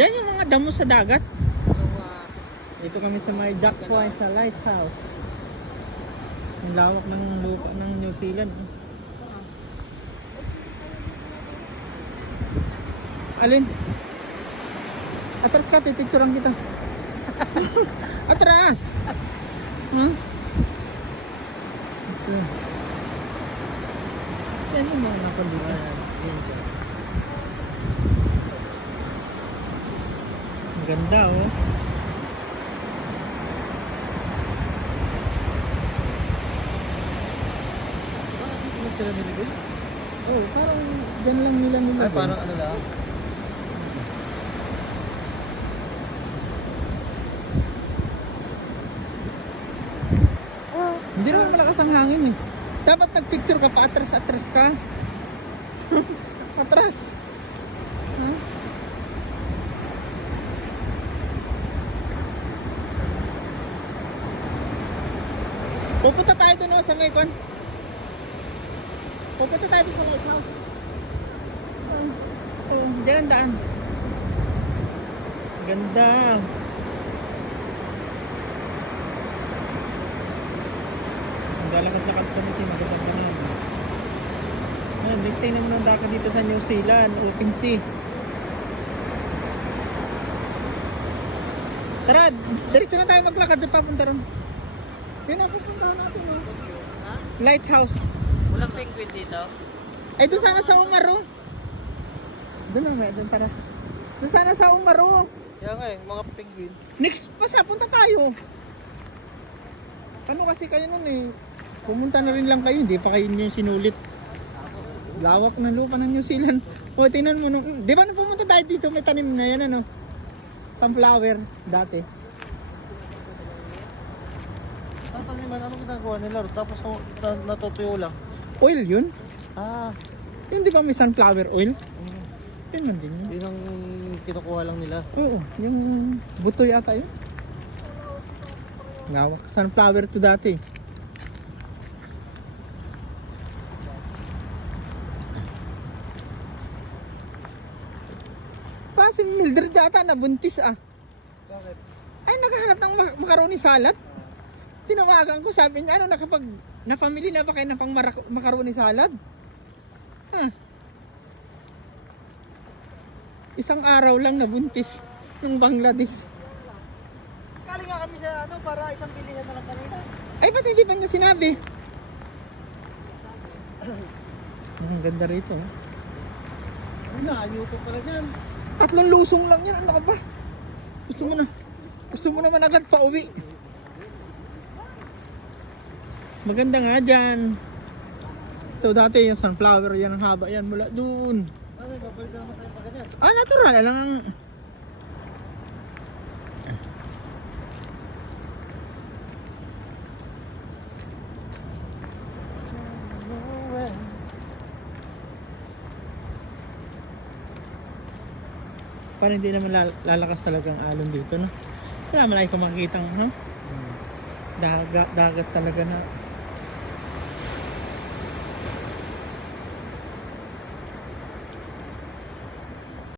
Yan yung mga damo sa dagat. Dito kami sa may Jack Point sa lighthouse. Ang lawak ng lupa ng New Zealand. Alin? Atras ka, pipicturean kita. Atras! Huh? Okay. Yan yung mga napalita. Ang ganda oh. Sila nilibig? Oh, parang dyan lang nila nilagay. Ay, parang ano lang? Oh, hindi naman malakas ang hangin eh. Dapat nagpicture ka pa, atras ka. Atras. Huh? Pupunta tayo doon sa may kon. Pupunta tayo dito sa ikaw. Oh, dyan ang daan. Ganda. Ang galakad-lakad pa nito. Maganda pa na. Tingnan mo ng dagat dito sa New Zealand. Open sea. Tara, diretso na tayo maglakad. Doon papunta ron. Yun ang pupuntahan natin. Lighthouse. Walang penguin dito? Ay, doon sana sa Umaro. Doon na, doon tara. Doon sana sa Umaro. Kaya nga mga penguin. Next pasa, punta tayo. Ano kasi kayo nun eh. Pumunta na rin lang kayo, hindi pa kayo niyo sinulit. Lawak ng lupa ng New Zealand. O, tingnan mo nung, di ba nung pumunta tayo dito, may tanim na yan ano? Sunflower, dati. Tataniman, anong ginagawa nila? Tapos natutuyo lang. Oil yun? Ah, Yun di ba may sunflower oil? Yun man din yun. yun ang kinukuha lang nila. Oo, yung buto yata yun. Ngawak, sunflower to dati. Si Mildred yata nabuntis ah. Bakit? Ay naghahanap ng macaroni salad. Tinawagan ko, sabi niya ano napamili na ba kayo ng pang macaroni salad? Huh. Isang araw lang nabuntis ng Bangladesh. Kali nga kami sa ano para isang bilihan na lang kanina. Ay ba't hindi ba niya sinabi? Ang ganda rito. Ano na, YouTube pala dyan. 3 lusong lang yan. Ano ka ba? Gusto mo naman agad pa uwi. Maganda nga dyan. Ito dati yung sunflower yan. Ang haba yan mula dun. Ano, babalik naman tayo pa ganyan. Ah, natural lang ang... Parang hindi naman lalakas talaga ang alon dito, no? Wala man ay makikita, no? Dagat talaga na